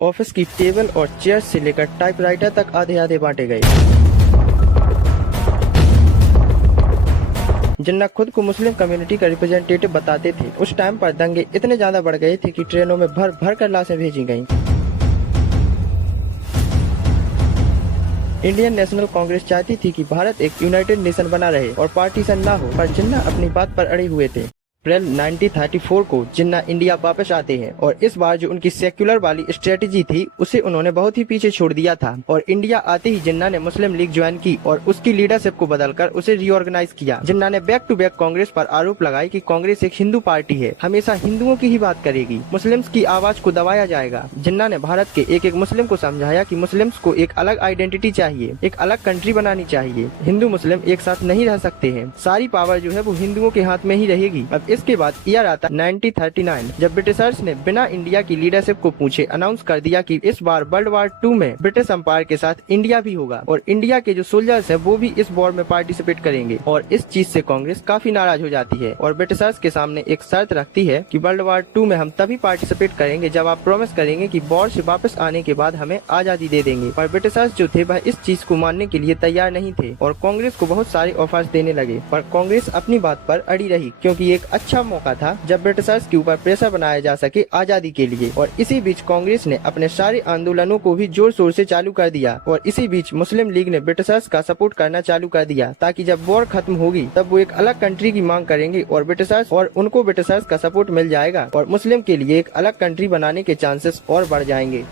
Office की table और chair से लेकर टाइपराइटर तक आधे आधे बांटे गए। जिन्ना खुद को मुस्लिम कम्युनिटी का रिप्रेजेंटेटिव बताते थे। उस टाइम पर दंगे इतने ज्यादा बढ़ गए थे कि ट्रेनों में भर भर कर लाशें भेजी गईं। इंडियन नेशनल कांग्रेस चाहती थी कि भारत एक यूनाइटेड नेशन बना रहे और पार्टीशन ना हो, पर जिन्ना अपनी बात पर अड़े हुए थे। अप्रैल 1934 को जिन्ना इंडिया वापस आते हैं और इस बार जो उनकी सेक्युलर वाली स्ट्रेटेजी थी उसे उन्होंने बहुत ही पीछे छोड़ दिया था और इंडिया आते ही जिन्ना ने मुस्लिम लीग ज्वाइन की और उसकी लीडरशिप को बदलकर उसे रीऑर्गेनाइज किया। जिन्ना ने बैक टू बैक कांग्रेस पर आरोप लगाए कि कांग्रेस एक हिंदू पार्टी है, हमेशा हिंदुओं की ही बात करेगी, मुस्लिम्स की आवाज को दबाया जाएगा। जिन्ना ने भारत के एक एक मुस्लिम को समझाया कि मुस्लिम्स को एक अलग आइडेंटिटी चाहिए, एक अलग कंट्री बनानी चाहिए, हिंदू मुस्लिम एक साथ नहीं रह सकते हैं, सारी पावर जो है वो हिंदुओं के हाथ में ही रहेगी। अब इसके बाद ईयर आता 1939 जब ब्रिटिशर्स ने बिना इंडिया की लीडरशिप को पूछे अनाउंस कर दिया कि इस बार वर्ल्ड वार 2 में ब्रिटिश एम्पायर के साथ इंडिया भी होगा और इंडिया के जो सोल्जर्स है वो भी इस वॉर में पार्टिसिपेट करेंगे। और इस चीज से कांग्रेस काफी नाराज हो जाती है और ब्रिटिशर्स के सामने एक शर्त रखती है कि वर्ल्ड वार 2 में हम तभी पार्टिसिपेट करेंगे जब आप प्रॉमिस करेंगे कि वॉर से वापस आने के बाद हमें आजादी दे देंगे। पर ब्रिटिशर्स जो थे वह इस चीज को मानने के लिए तैयार नहीं थे और कांग्रेस को बहुत सारे ऑफर्स देने लगे, पर कांग्रेस अपनी बात पर अड़ी रही क्योंकि एक अच्छा मौका था जब ब्रिटिशर्स के ऊपर प्रेशर बनाया जा सके आजादी के लिए। और इसी बीच कांग्रेस ने अपने सारे आंदोलनों को भी जोर शोर से चालू कर दिया और इसी बीच मुस्लिम लीग ने ब्रिटिशर्स का सपोर्ट करना चालू कर दिया ताकि जब वॉर खत्म होगी तब वो एक अलग कंट्री की मांग करेंगे और उनको ब्रिटिशर्स का सपोर्ट मिल जाएगा और मुस्लिम के लिए एक अलग कंट्री बनाने के चांसेस और बढ़ जाएंगे।